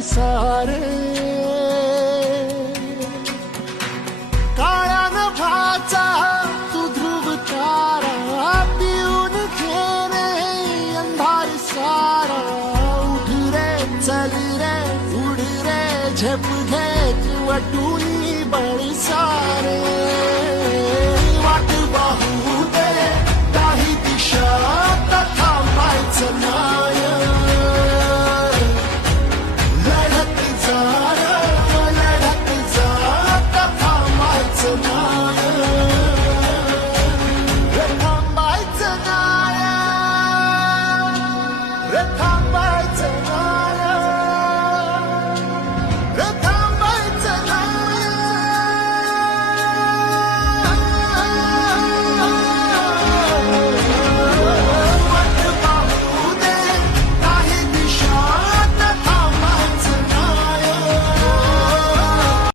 सारे काळ्या नभाचा तू ध्रुव तारा पिऊन घेणे अंधार सारा उठ रे चल रे उड रे झेप घेत वटुनी बळ सारे वाट पाहू दे काही दिशा तथा थांबायचं ना